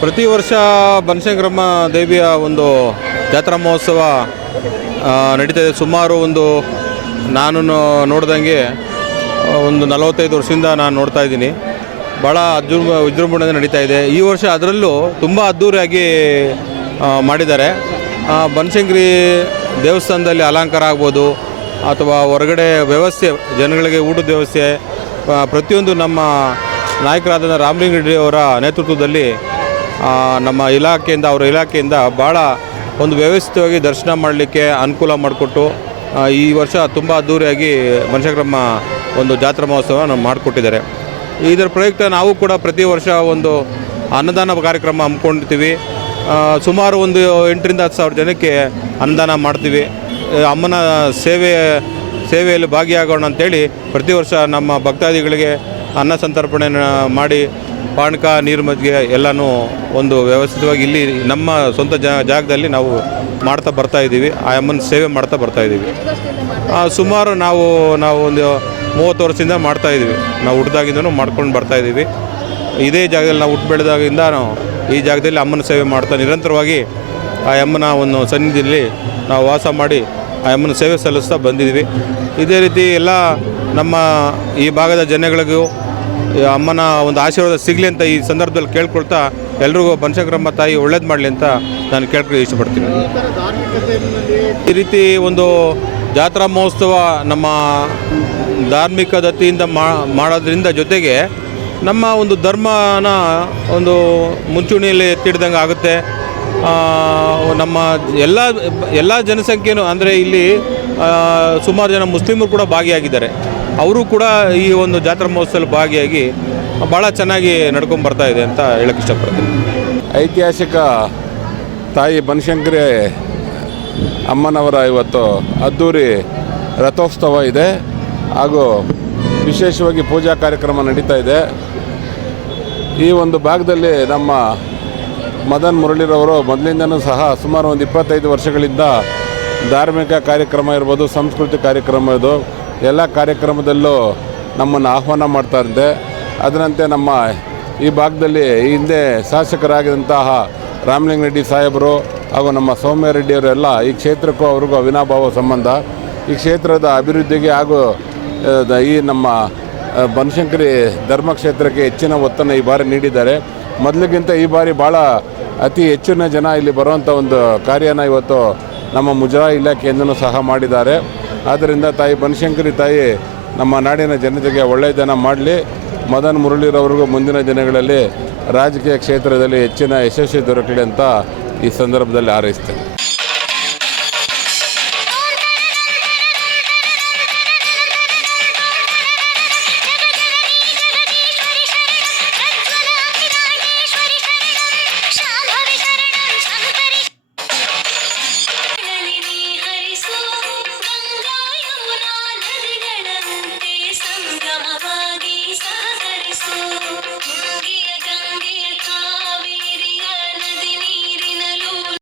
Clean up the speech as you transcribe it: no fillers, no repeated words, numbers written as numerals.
ಪ್ರತಿ ವರ್ಷ ಬನಶಂಕರಮ್ಮ ದೇವಿಯ ಒಂದು ಜಾತ್ರಾ ಮಹೋತ್ಸವ ನಡೀತಾಯಿದೆ. ಸುಮಾರು ನಾನು ನೋಡ್ದಂಗೆ ಒಂದು 45 ವರ್ಷದಿಂದ ನಾನು ನೋಡ್ತಾ ಇದ್ದೀನಿ. ಭಾಳ ವಿಜೃಂಭಣೆ ನಡೀತಾ ಇದೆ. ಈ ವರ್ಷ ಅದರಲ್ಲೂ ತುಂಬ ಅದ್ಧೂರಿಯಾಗಿ ಮಾಡಿದ್ದಾರೆ. ಬನಶಂಕರಿ ದೇವಸ್ಥಾನದಲ್ಲಿ ಅಲಂಕಾರ ಆಗ್ಬೋದು ಅಥವಾ ಹೊರಗಡೆ ವ್ಯವಸ್ಥೆ, ಜನಗಳಿಗೆ ಊಟದ ವ್ಯವಸ್ಥೆ ಪ್ರತಿಯೊಂದು ನಮ್ಮ ನಾಯಕರಾದ ರಾಮಲಿಂಗಾರೆಡ್ಡಿ ಅವರ ನೇತೃತ್ವದಲ್ಲಿ ನಮ್ಮ ಅವರ ಇಲಾಖೆಯಿಂದ ಭಾಳ ಒಂದು ವ್ಯವಸ್ಥಿತವಾಗಿ ದರ್ಶನ ಮಾಡಲಿಕ್ಕೆ ಅನುಕೂಲ ಮಾಡಿಕೊಟ್ಟು ಈ ವರ್ಷ ತುಂಬ ಅದ್ಧೂರಿಯಾಗಿ ಬನಶಂಕರಮ್ಮ ಒಂದು ಜಾತ್ರಾ ಮಹೋತ್ಸವ ನಾವು ಮಾಡಿಕೊಟ್ಟಿದ್ದಾರೆ. ಇದರ ಪ್ರಯುಕ್ತ ನಾವು ಕೂಡ ಪ್ರತಿ ವರ್ಷ ಒಂದು ಅನ್ನದಾನ ಕಾರ್ಯಕ್ರಮ ಹಮ್ಮಿಕೊಂಡಿರ್ತೀವಿ. ಸುಮಾರು 8,000 ರಿಂದ 10,000 ಜನಕ್ಕೆ ಅನ್ನದಾನ ಮಾಡ್ತೀವಿ. ಅಮ್ಮನ ಸೇವೆಯಲ್ಲಿ ಭಾಗಿಯಾಗೋಣ ಅಂಥೇಳಿ ಪ್ರತಿ ವರ್ಷ ನಮ್ಮ ಭಕ್ತಾದಿಗಳಿಗೆ ಅನ್ನ ಸಂತರ್ಪಣೆ ಮಾಡಿ ಪಾನಕ, ನೀರು, ಮಜ್ಜಿಗೆ ಎಲ್ಲನೂ ಒಂದು ವ್ಯವಸ್ಥಿತವಾಗಿ ಇಲ್ಲಿ ನಮ್ಮ ಸ್ವಂತ ಜಾಗದಲ್ಲಿ ನಾವು ಮಾಡ್ತಾ ಬರ್ತಾಯಿದ್ದೀವಿ. ಆ ಅಮ್ಮನ ಸೇವೆ ಮಾಡ್ತಾ ಬರ್ತಾಯಿದ್ದೀವಿ. ಸುಮಾರು ನಾವು ಒಂದು 30 ವರ್ಷದಿಂದ ಮಾಡ್ತಾಯಿದ್ದೀವಿ. ನಾವು ಹುಟ್ಟಿದಾಗಿಂದನೂ ಮಾಡ್ಕೊಂಡು ಬರ್ತಾಯಿದ್ದೀವಿ. ಇದೇ ಜಾಗದಲ್ಲಿ ನಾವು ಹುಟ್ಟು ಬೆಳೆದಾಗಿಂದ ನಾವು ಈ ಜಾಗದಲ್ಲಿ ಅಮ್ಮನ ಸೇವೆ ಮಾಡ್ತಾ ನಿರಂತರವಾಗಿ ಆ ಅಮ್ಮನ ಒಂದು ಸನ್ನಿಧಿಯಲ್ಲಿ ನಾವು ವಾಸ ಮಾಡಿ ಆ ಅಮ್ಮನ ಸೇವೆ ಸಲ್ಲಿಸ್ತಾ ಬಂದಿದ್ದೀವಿ. ಇದೇ ರೀತಿ ಎಲ್ಲ ನಮ್ಮ ಈ ಭಾಗದ ಜನಗಳಿಗೂ ಅಮ್ಮನ ಒಂದು ಆಶೀರ್ವಾದ ಸಿಗಲಿ ಅಂತ ಈ ಸಂದರ್ಭದಲ್ಲಿ ಕೇಳ್ಕೊಳ್ತಾ ಎಲ್ರಿಗೂ ಬನಶಂಕರಮ್ಮ ತಾಯಿ ಒಳ್ಳೇದು ಮಾಡಲಿ ಅಂತ ನಾನು ಕೇಳ್ಕೊಳ್ಳಿ ಇಷ್ಟಪಡ್ತೀನಿ. ಈ ರೀತಿ ಒಂದು ಜಾತ್ರಾ ಮಹೋತ್ಸವ ನಮ್ಮ ಧಾರ್ಮಿಕ ದತ್ತಿಯಿಂದ ಮಾಡೋದ್ರಿಂದ ಜೊತೆಗೆ ನಮ್ಮ ಒಂದು ಧರ್ಮನ ಒಂದು ಮುಂಚೂಣಿಯಲ್ಲಿ ಎತ್ತಿಡ್ದಂಗೆ ಆಗುತ್ತೆ. ನಮ್ಮ ಎಲ್ಲ ಜನಸಂಖ್ಯೆಯೂ ಅಂದರೆ ಇಲ್ಲಿ ಸುಮಾರು ಜನ ಮುಸ್ಲಿಮರು ಕೂಡ ಭಾಗಿಯಾಗಿದ್ದಾರೆ. ಅವರು ಕೂಡ ಈ ಒಂದು ಜಾತ್ರಾ ಮಹೋತ್ಸವದಲ್ಲಿ ಭಾಗಿಯಾಗಿ ಭಾಳ ಚೆನ್ನಾಗಿ ನಡ್ಕೊಂಡು ಬರ್ತಾ ಇದೆ ಅಂತ ಹೇಳಕ್ಕೆ ಇಷ್ಟಪಡ್ತೀನಿ. ಐತಿಹಾಸಿಕ ತಾಯಿ ಬನಶಂಕರಿ ಅಮ್ಮನವರ ಇವತ್ತು ಅದ್ಧೂರಿ ರಥೋತ್ಸವ ಇದೆ ಹಾಗೂ ವಿಶೇಷವಾಗಿ ಪೂಜಾ ಕಾರ್ಯಕ್ರಮ ನಡೀತಾ ಇದೆ. ಈ ಒಂದು ಭಾಗದಲ್ಲಿ ನಮ್ಮ ಮದನ್ ಮುರಳಿರವರು ಮೊದಲಿಂದನೂ ಸಹ ಸುಮಾರು 25 ವರ್ಷಗಳಿಂದ ಧಾರ್ಮಿಕ ಕಾರ್ಯಕ್ರಮ ಇರ್ಬೋದು, ಸಂಸ್ಕೃತಿ ಕಾರ್ಯಕ್ರಮ ಇರ್ಬೋದು, ಎಲ್ಲ ಕಾರ್ಯಕ್ರಮದಲ್ಲೂ ನಮ್ಮನ್ನು ಆಹ್ವಾನ ಮಾಡ್ತಾ ಇದ್ದೆ. ಅದರಂತೆ ನಮ್ಮ ಈ ಭಾಗದಲ್ಲಿ ಈ ಹಿಂದೆ ಶಾಸಕರಾಗಿದ್ದಂತಹ ರಾಮಲಿಂಗಾರೆಡ್ಡಿ ಸಾಹೇಬರು ಹಾಗೂ ನಮ್ಮ ಸೌಮ್ಯರೆಡ್ಡಿಯವರೆಲ್ಲ ಈ ಕ್ಷೇತ್ರಕ್ಕೂ ಅವ್ರಿಗೂ ಅವಿನಾಭಾವ ಸಂಬಂಧ. ಈ ಕ್ಷೇತ್ರದ ಅಭಿವೃದ್ಧಿಗೆ ಹಾಗೂ ಈ ನಮ್ಮ ಬನಶಂಕರಿ ಧರ್ಮಕ್ಷೇತ್ರಕ್ಕೆ ಹೆಚ್ಚಿನ ಒತ್ತನ್ನು ಈ ಬಾರಿ ನೀಡಿದ್ದಾರೆ. ಮೊದಲಿಗಿಂತ ಈ ಬಾರಿ ಭಾಳ ಅತಿ ಹೆಚ್ಚಿನ ಜನ ಇಲ್ಲಿ ಬರುವಂಥ ಒಂದು ಕಾರ್ಯನ ಇವತ್ತು ನಮ್ಮ ಮುಜರಾಯಿ ಇಲಾಖೆಯಿಂದನೂ ಸಹ ಮಾಡಿದ್ದಾರೆ. ಆದ್ದರಿಂದ ತಾಯಿ ಬನಶಂಕರಿ ತಾಯಿ ನಮ್ಮ ನಾಡಿನ ಜನತೆಗೆ ಒಳ್ಳೆಯದನ್ನು ಮಾಡಲಿ. ಮದನ್ ಮುರಳಿರವ್ರಿಗೂ ಮುಂದಿನ ದಿನಗಳಲ್ಲಿ ರಾಜಕೀಯ ಕ್ಷೇತ್ರದಲ್ಲಿ ಹೆಚ್ಚಿನ ಯಶಸ್ವಿ ದೊರಕಲಿ ಅಂತ ಈ ಸಂದರ್ಭದಲ್ಲಿ ಹಾರೈಸ್ತೇನೆ.